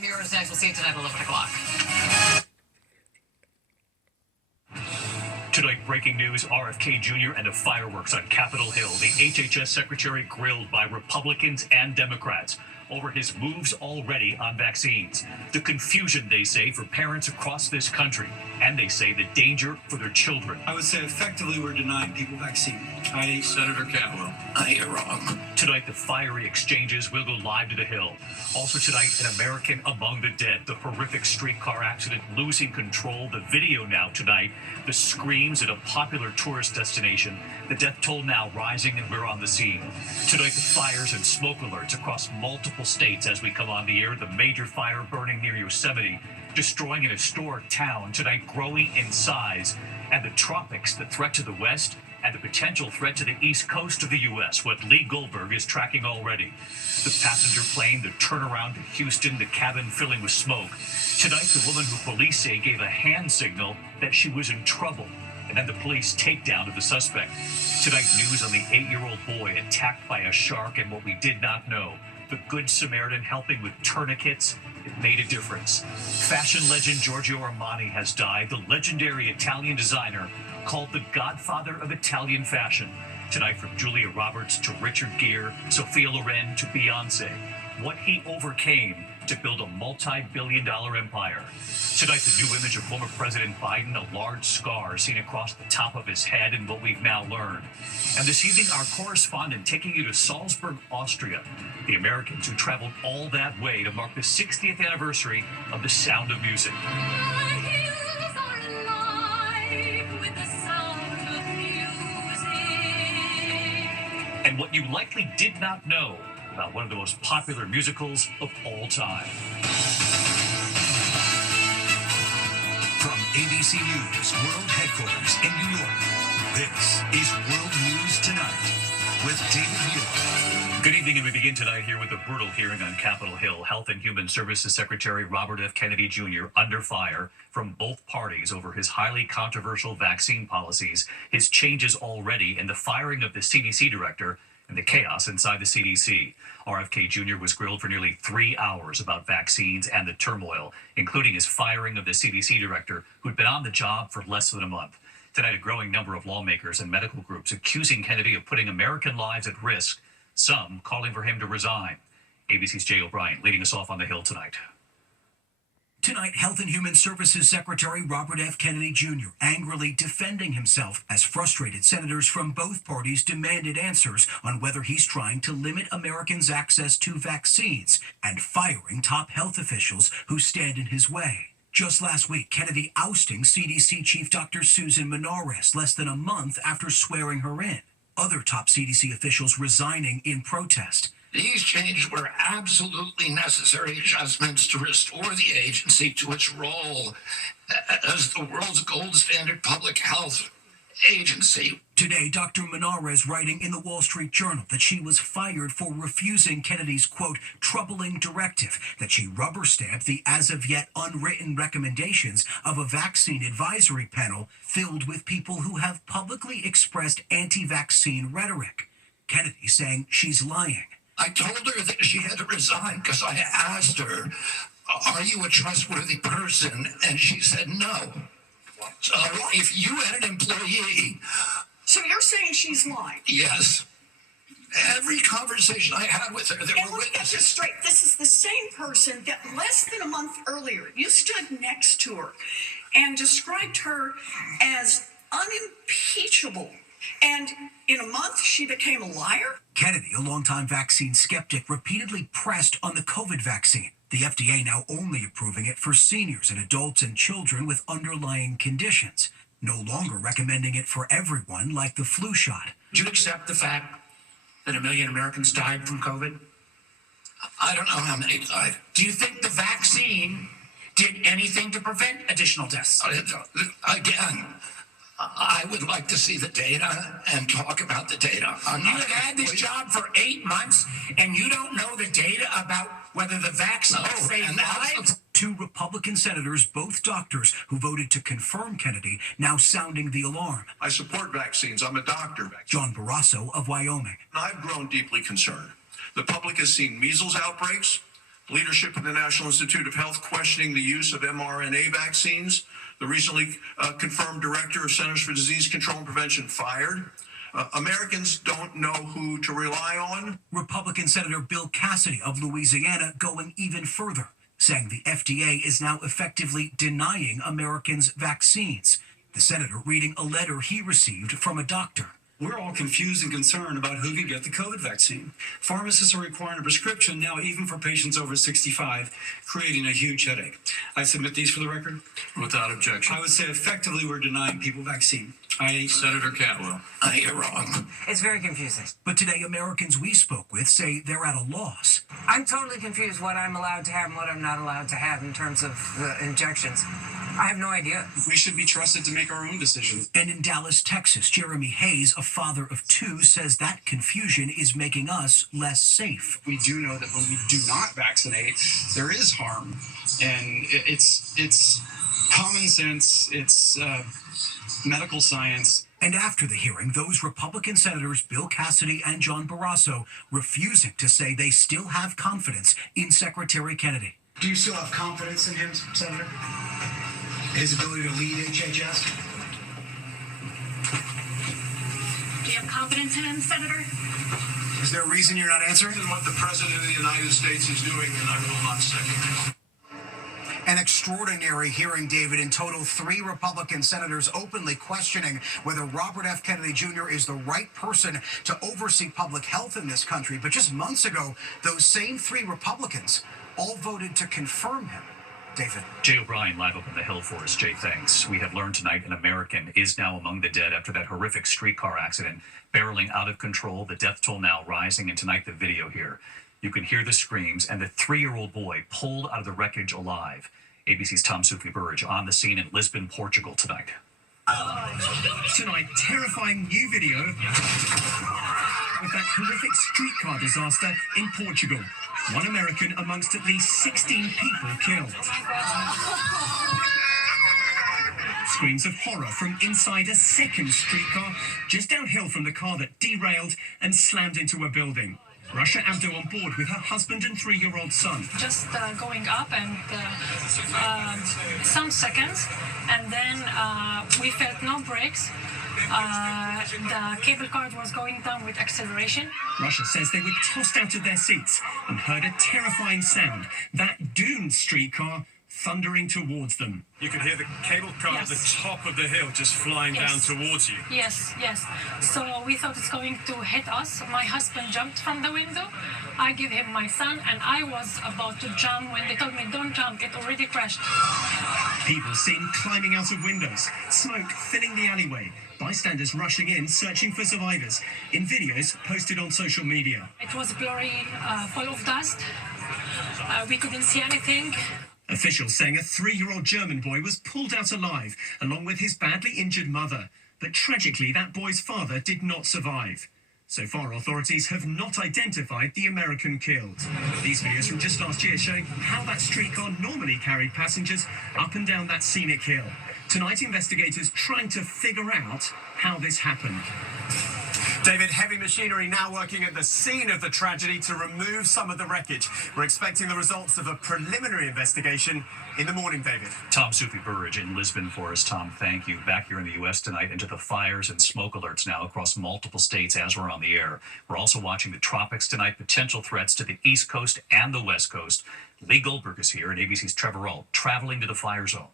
Mirrors next. We'll see you tonight at 11 o'clock. Tonight, breaking news, RFK Jr. and the fireworks on Capitol Hill. The HHS secretary grilled by Republicans and Democrats over his moves already on vaccines. The confusion, they say, for parents across this country. And they say the danger for their children. I would say effectively we're denying people vaccine. Senator Cantwell. You're wrong. Tonight, the fiery exchanges will go live to the Hill. Also tonight, an American among the dead. The horrific streetcar accident, losing control. The video now tonight. The screams at a popular tourist destination. The death toll now rising, and we're on the scene. Tonight, the fires and smoke alerts across multiple states as we come on the air. The major fire burning near Yosemite, destroying an historic town. Tonight, growing in size. And the tropics, the threat to the west, and the potential threat to the east coast of the U.S., what Lee Goldberg is tracking already. The passenger plane, the turnaround to Houston, the cabin filling with smoke. Tonight, the woman who police say gave a hand signal that she was in trouble, and then the police takedown of the suspect. Tonight, news on the 8-year-old boy attacked by a shark and what we did not know. The Good Samaritan helping with tourniquets. It made a difference. Fashion legend Giorgio Armani has died. The legendary Italian designer called the godfather of Italian fashion. Tonight, from Julia Roberts to Richard Gere, Sophia Loren to Beyonce. What he overcame to build a multi-billion-dollar empire. Tonight, the new image of former President Biden, a large scar seen across the top of his head, and what we've now learned. And this evening, our correspondent taking you to Salzburg, Austria. The Americans who traveled all that way to mark the 60th anniversary of The Sound of Music. And what you likely did not know about one of the most popular musicals of all time. From ABC News World Headquarters in New York, this is World News Tonight with David Muir. Good evening, and we begin tonight here with a brutal hearing on Capitol Hill. Health and Human Services Secretary Robert F. Kennedy Jr. under fire from both parties over his highly controversial vaccine policies, his changes already, and the firing of the CDC director, and the chaos inside the CDC. RFK Jr. was grilled for nearly 3 hours about vaccines and the turmoil, including his firing of the CDC director, who'd been on the job for less than a month. Tonight, a growing number of lawmakers and medical groups accusing Kennedy of putting American lives at risk, some calling for him to resign. ABC's Jay O'Brien leading us off on the Hill tonight. Tonight, Health and Human Services Secretary Robert F. Kennedy Jr. angrily defending himself as frustrated senators from both parties demanded answers on whether he's trying to limit Americans' access to vaccines and firing top health officials who stand in his way. Just last week, Kennedy ousting CDC Chief Dr. Susan Menarez less than a month after swearing her in. Other top CDC officials resigning in protest. These changes were absolutely necessary adjustments to restore the agency to its role as the world's gold standard public health agency. Today, Dr. Menarez writing in the Wall Street Journal that she was fired for refusing Kennedy's, quote, troubling directive that she rubber-stamped the as-of-yet unwritten recommendations of a vaccine advisory panel filled with people who have publicly expressed anti-vaccine rhetoric. Kennedy saying she's lying. I told her that she had to resign because I asked her, are you a trustworthy person? And she said no. So if you had an employee... So you're saying she's lying? Yes. Every conversation I had with her, there were witnesses. And let me get this straight. This is the same person that less than a month earlier, you stood next to her and described her as unimpeachable. And in a month, she became a liar? Kennedy, a longtime vaccine skeptic, repeatedly pressed on the COVID vaccine. The FDA now only approving it for seniors and adults and children with underlying conditions. No longer recommending it for everyone like the flu shot. Do you accept the fact that 1 million Americans died from COVID? I don't know how many died. Do you think the vaccine did anything to prevent additional deaths? Again, I would like to see the data and talk about the data. You have had this job for 8 months, and you don't know the data about whether the vaccine saved lives? Two Republican senators, both doctors, who voted to confirm Kennedy, now sounding the alarm. I support vaccines. I'm a doctor. John Barrasso of Wyoming. I've grown deeply concerned. The public has seen measles outbreaks, Leadership at the National Institute of Health questioning the use of mRNA vaccines. The recently confirmed director of Centers for Disease Control and Prevention fired. Americans don't know who to rely on. Republican Senator Bill Cassidy of Louisiana going even further, saying the FDA is now effectively denying Americans vaccines. The senator reading a letter he received from a doctor. We're all confused and concerned about who can get the COVID vaccine. Pharmacists are requiring a prescription now, even for patients over 65, creating a huge headache. I submit these for the record. Without objection. I would say effectively we're denying people vaccine. Senator Cantwell. You're wrong. It's very confusing. But today, Americans we spoke with say they're at a loss. I'm totally confused what I'm allowed to have and what I'm not allowed to have in terms of injections. I have no idea. We should be trusted to make our own decisions. And in Dallas, Texas, Jeremy Hayes, a father of two, says that confusion is making us less safe. We do know that when we do not vaccinate, there is harm. And it's common sense. It's medical science. And after the hearing, those Republican senators, Bill Cassidy and John Barrasso, refusing to say they still have confidence in Secretary Kennedy. Do you still have confidence in him, Senator? His ability to lead HHS? Do you have confidence in him, Senator? Is there a reason you're not answering? What the President of the United States is doing, and I will not second it. An extraordinary hearing, David. In total, 3 Republican senators openly questioning whether Robert F. Kennedy Jr. is the right person to oversee public health in this country. But just months ago, those same 3 Republicans all voted to confirm him. David. Jay O'Brien live up on the Hill for us. Jay, thanks. We have learned tonight an American is now among the dead after that horrific streetcar accident, barreling out of control, the death toll now rising, and tonight the video here. You can hear the screams and the 3-year-old boy pulled out of the wreckage alive. ABC's Tom Sufi-Burge on the scene in Lisbon, Portugal tonight. Tonight, terrifying new video of that horrific streetcar disaster in Portugal. One American amongst at least 16 people killed. Screams of horror from inside a second streetcar just downhill from the car that derailed and slammed into a building. Russia Abdo on board with her husband and 3-year-old son. Just going up and some seconds, and then we felt no brakes. The cable car was going down with acceleration. Russia says they were tossed out of their seats and heard a terrifying sound. That doomed streetcar thundering towards them. You could hear the cable car at the top of the hill just flying down towards you. Yes. So we thought it's going to hit us. My husband jumped from the window. I gave him my son, and I was about to jump when they told me, don't jump, it already crashed. People seen climbing out of windows, smoke filling the alleyway, bystanders rushing in, searching for survivors, in videos posted on social media. It was blurry, full of dust. We couldn't see anything. Officials saying a 3-year-old German boy was pulled out alive, along with his badly injured mother. But tragically, that boy's father did not survive. So far, authorities have not identified the American killed. These videos from just last year showing how that streetcar normally carried passengers up and down that scenic hill. Tonight, investigators trying to figure out how this happened. David, heavy machinery now working at the scene of the tragedy to remove some of the wreckage. We're expecting the results of a preliminary investigation in the morning, David. Tom Sufi-Burge in Lisbon for us. Tom, thank you. Back here in the U.S. tonight into the fires and smoke alerts now across multiple states as we're on the air. We're also watching the tropics tonight, potential threats to the East Coast and the West Coast. Lee Goldberg is here, and ABC's Trevor Ault traveling to the fire zone.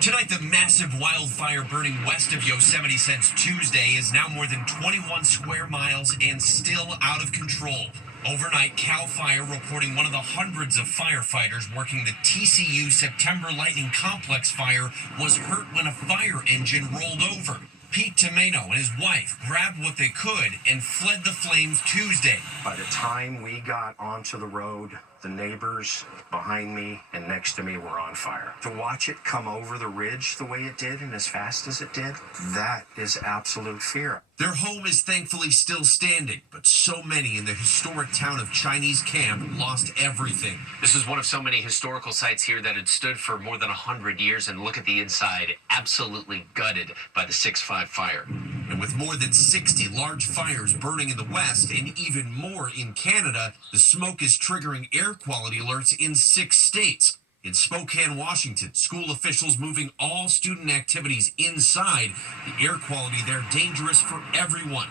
Tonight, the massive wildfire burning west of Yosemite since Tuesday is now more than 21 square miles and still out of control. Overnight, CAL FIRE reporting one of the hundreds of firefighters working the TCU September Lightning Complex fire was hurt when a fire engine rolled over. Pete Tomeno and his wife grabbed what they could and fled the flames Tuesday. By the time we got onto the road, the neighbors behind me and next to me were on fire. To watch it come over the ridge the way it did and as fast as it did, that is absolute fear. Their home is thankfully still standing, but so many in the historic town of Chinese Camp lost everything. This is one of so many historical sites here that had stood for more than 100 years, and look at the inside, absolutely gutted by the 6.5 fire. And with more than 60 large fires burning in the West and even more in Canada, the smoke is triggering air quality alerts in 6 states. In Spokane, Washington, school officials moving all student activities inside. The air quality there dangerous for everyone.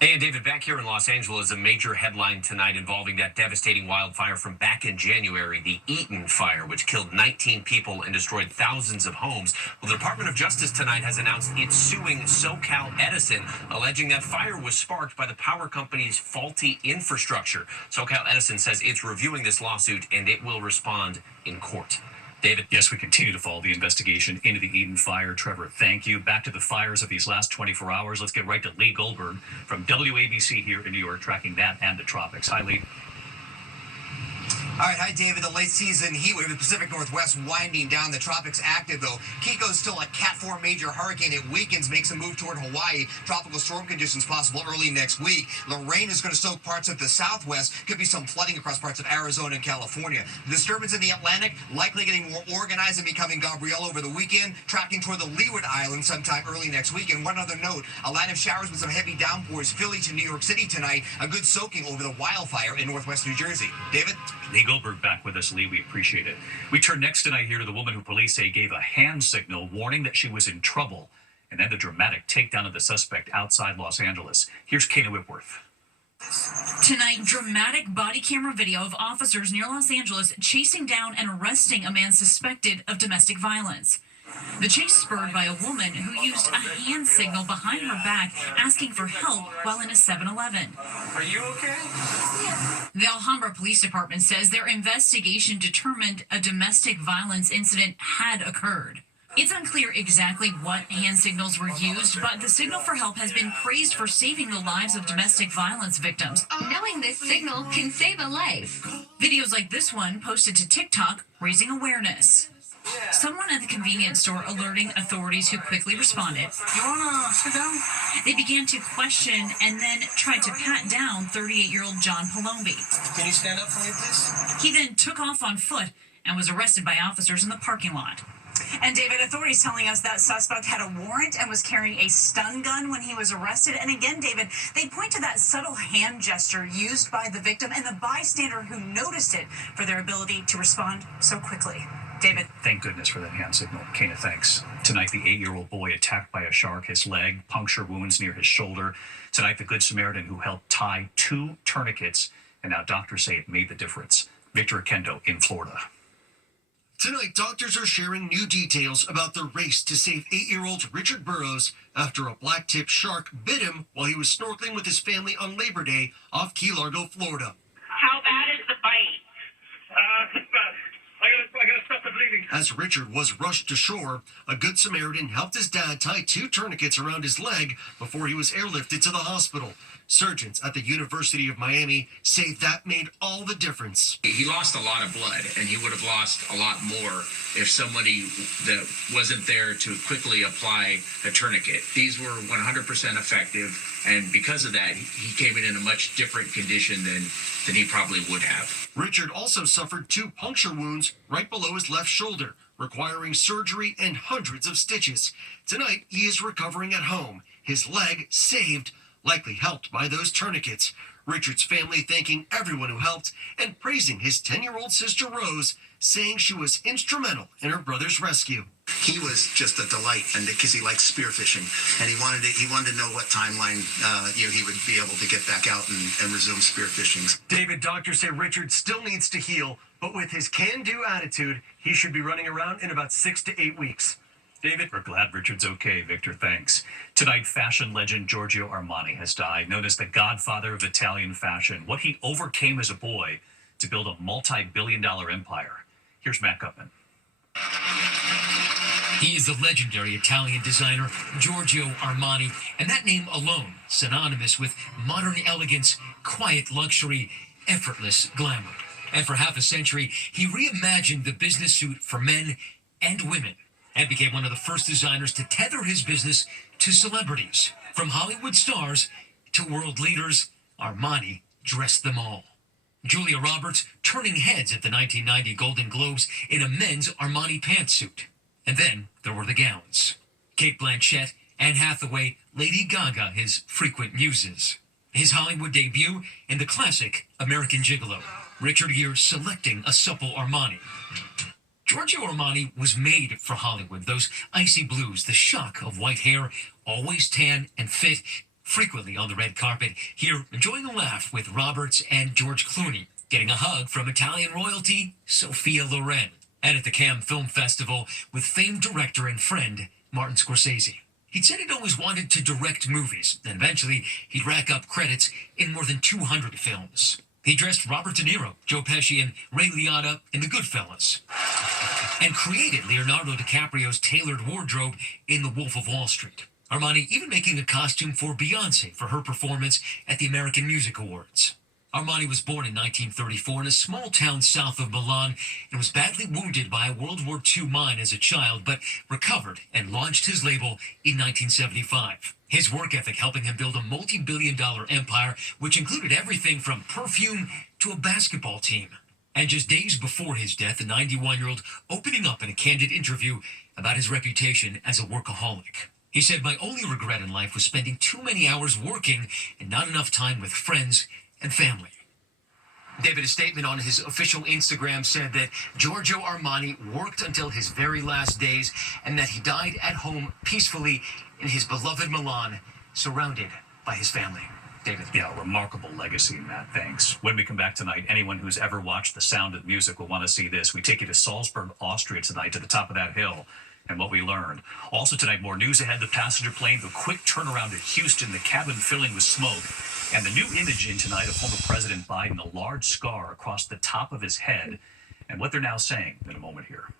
Hey, and David, back here in Los Angeles, a major headline tonight involving that devastating wildfire from back in January, the Eaton fire, which killed 19 people and destroyed thousands of homes. Well, the Department of Justice tonight has announced it's suing SoCal Edison, alleging that fire was sparked by the power company's faulty infrastructure. SoCal Edison says it's reviewing this lawsuit and it will respond in court. David? Yes, we continue to follow the investigation into the Eden fire. Trevor, thank you. Back to the fires of these last 24 hours. Let's get right to Lee Goldberg from WABC here in New York, tracking that and the tropics. Hi, Lee. All right, hi, David. The late season heat wave in the Pacific Northwest winding down. The tropics active, though. Kiko's still a Cat 4 major hurricane. It weakens, makes a move toward Hawaii. Tropical storm conditions possible early next week. Lorraine is going to soak parts of the southwest. Could be some flooding across parts of Arizona and California. The disturbance in the Atlantic likely getting more organized and becoming Gabrielle over the weekend, tracking toward the Leeward Islands sometime early next week. And one other note, a line of showers with some heavy downpours. Philly to New York City tonight. A good soaking over the wildfire in northwest New Jersey. David? Lee Goldberg back with us, Lee. We appreciate it. We turn next tonight here to the woman who police say gave a hand signal warning that she was in trouble, and then the dramatic takedown of the suspect outside Los Angeles. Here's Kayna Whitworth. Tonight, dramatic body camera video of officers near Los Angeles chasing down and arresting a man suspected of domestic violence. The chase spurred by a woman who used a hand signal behind her back, asking for help while in a 7-Eleven. Are you okay? The Alhambra Police Department says their investigation determined a domestic violence incident had occurred. It's unclear exactly what hand signals were used, but the signal for help has been praised for saving the lives of domestic violence victims. Knowing this signal can save a life. Videos like this one posted to TikTok, raising awareness. Someone at the convenience store alerting authorities, who quickly responded. You wanna sit down? They began to question and then tried to pat down 38-year-old John Palombi. Can you stand up for me, please? He then took off on foot and was arrested by officers in the parking lot. And David, authorities telling us that suspect had a warrant and was carrying a stun gun when he was arrested. And again, David, they point to that subtle hand gesture used by the victim and the bystander who noticed it for their ability to respond so quickly. David. Thank goodness for that hand signal. Kayna, thanks. Tonight, the 8-year-old boy attacked by a shark, his leg, puncture wounds near his shoulder. Tonight, the Good Samaritan who helped tie 2 tourniquets, and now doctors say it made the difference. Victor Akendo in Florida. Tonight, doctors are sharing new details about the race to save 8-year-old Richard Burroughs after a black-tipped shark bit him while he was snorkeling with his family on Labor Day off Key Largo, Florida. How bad is the bite? I gotta stop the bleeding. As Richard was rushed to shore, a Good Samaritan helped his dad tie 2 tourniquets around his leg before he was airlifted to the hospital. Surgeons at the University of Miami say that made all the difference. He lost a lot of blood, and he would have lost a lot more if somebody that wasn't there to quickly apply a tourniquet. These were 100% effective, and because of that, he came in a much different condition than he probably would have. Richard also suffered 2 puncture wounds right below his left shoulder, requiring surgery and hundreds of stitches. Tonight, he is recovering at home, his leg saved, likely helped by those tourniquets. Richard's family thanking everyone who helped and praising his 10-year-old sister Rose, saying she was instrumental in her brother's rescue. He was just a delight, and because he likes spearfishing, and he wanted to know what timeline he would be able to get back out and resume spearfishing. David, doctors say Richard still needs to heal, but with his can-do attitude, he should be running around in about 6 to 8 weeks. David, we're glad Richard's okay. Victor, thanks. Tonight, fashion legend Giorgio Armani has died, known as the godfather of Italian fashion. What he overcame as a boy to build a multi-billion-dollar empire. Here's Matt Gutman. He is the legendary Italian designer Giorgio Armani, and that name alone synonymous with modern elegance, quiet luxury, effortless glamour. And for half a century, he reimagined the business suit for men and women, and became one of the first designers to tether his business to celebrities. From Hollywood stars to world leaders, Armani dressed them all. Julia Roberts turning heads at the 1990 Golden Globes in a men's Armani pantsuit. And then there were the gowns. Kate Blanchett, Anne Hathaway, Lady Gaga his frequent muses. His Hollywood debut in the classic American Gigolo. Richard Gere selecting a supple Armani. Giorgio Armani was made for Hollywood. Those icy blues, the shock of white hair, always tan and fit, frequently on the red carpet. Here, enjoying a laugh with Roberts and George Clooney. Getting a hug from Italian royalty, Sophia Loren. And at the Cannes Film Festival with famed director and friend Martin Scorsese. He'd said he'd always wanted to direct movies, and eventually he'd rack up credits in more than 200 films. He dressed Robert De Niro, Joe Pesci, and Ray Liotta in The Goodfellas, and created Leonardo DiCaprio's tailored wardrobe in The Wolf of Wall Street. Armani even making a costume for Beyoncé for her performance at the American Music Awards. Armani was born in 1934 in a small town south of Milan and was badly wounded by a World War II mine as a child, but recovered and launched his label in 1975. His work ethic helping him build a multi-billion-dollar empire, which included everything from perfume to a basketball team. And just days before his death, the 91-year-old opening up in a candid interview about his reputation as a workaholic. He said, "My only regret in life was spending too many hours working and not enough time with friends and family." David, a statement on his official Instagram said that Giorgio Armani worked until his very last days and that he died at home peacefully in his beloved Milan, surrounded by his family. David. Yeah, remarkable legacy, Matt. Thanks. When we come back tonight, anyone who's ever watched The Sound of Music will want to see this. We take you to Salzburg, Austria tonight, to the top of that hill, and what we learned. Also tonight, more news ahead. The passenger plane, the quick turnaround at Houston, the cabin filling with smoke, and the new image in tonight of former President Biden, a large scar across the top of his head, and what they're now saying in a moment here.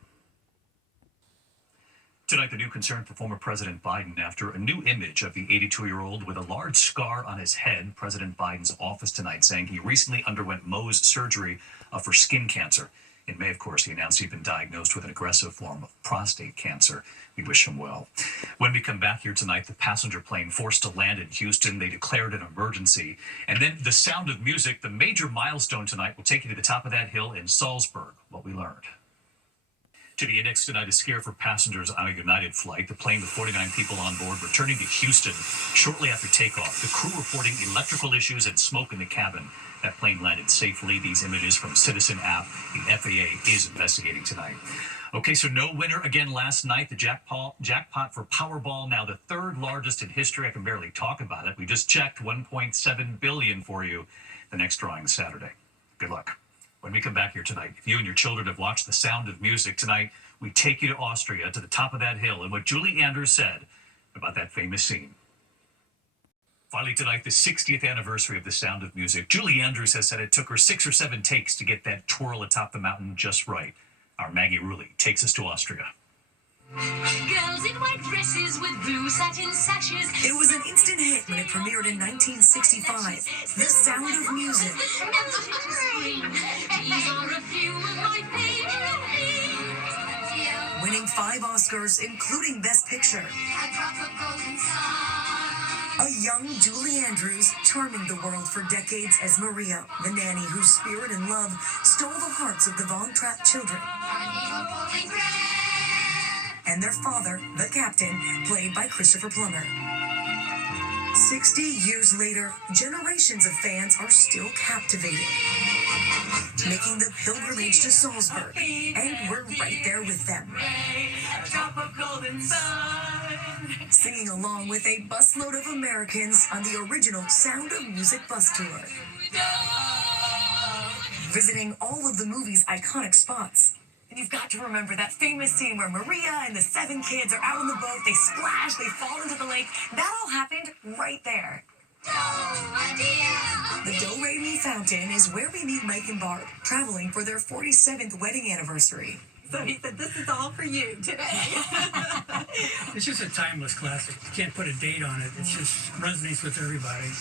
Tonight, the new concern for former President Biden after a new image of the 82-year-old with a large scar on his head. President Biden's office tonight saying he recently underwent Mohs surgery for skin cancer. In May, of course, he announced he'd been diagnosed with an aggressive form of prostate cancer. We wish him well. When we come back here tonight, the passenger plane forced to land in Houston. They declared an emergency. And then The Sound of Music, the major milestone tonight, will take you to the top of that hill in Salzburg, what we learned. To the index tonight, a scare for passengers on a United flight. The plane with 49 people on board returning to Houston shortly after takeoff. The crew reporting electrical issues and smoke in the cabin. That plane landed safely. These images from Citizen app. The FAA is investigating tonight. Okay, so no winner again last night. The jackpot for Powerball, now the third largest in history. I can barely talk about it. We just checked, $1.7 billion for you. The next drawing is Saturday. Good luck. When we come back here tonight, if you and your children have watched The Sound of Music tonight, we take you to Austria, to the top of that hill, and what Julie Andrews said about that famous scene. Finally tonight, the 60th anniversary of The Sound of Music. Julie Andrews has said it took her 6 or 7 takes to get that twirl atop the mountain just right. Our Maggie Rulli takes us to Austria. Girls in white dresses with blue satin sashes. It was an instant hit when it premiered in 1965. The Sound of Music. These are a few of my favorite things. Winning 5 Oscars, including Best Picture. A young Julie Andrews charming the world for decades as Maria, the nanny whose spirit and love stole the hearts of the Von Trapp children. And their father, the captain, played by Christopher Plummer. 60 years later, generations of fans are still captivated, making the pilgrimage to Salzburg, and we're right there with them, singing along with a busload of Americans on the original Sound of Music bus tour, visiting all of the movie's iconic spots. And you've got to remember that famous scene where Maria and the 7 kids are out on the boat, they splash, they fall into the lake. That all happened right there. The Do Re Mi fountain is where we meet Mike and Barb, traveling for their 47th wedding anniversary. So he said, this is all for you today. It's just a timeless classic. You can't put a date on it. It just resonates with everybody.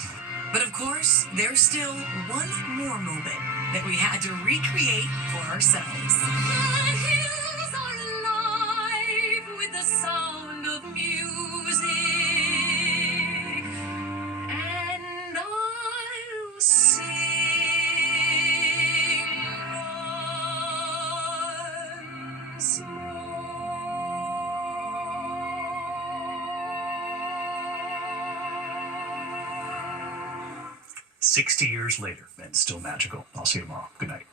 But of course, there's still one more moment that we had to recreate for ourselves. The hills are alive with the sound of music, and I'll sing once more. 60 years later and still magical. I'll see you tomorrow. Good night.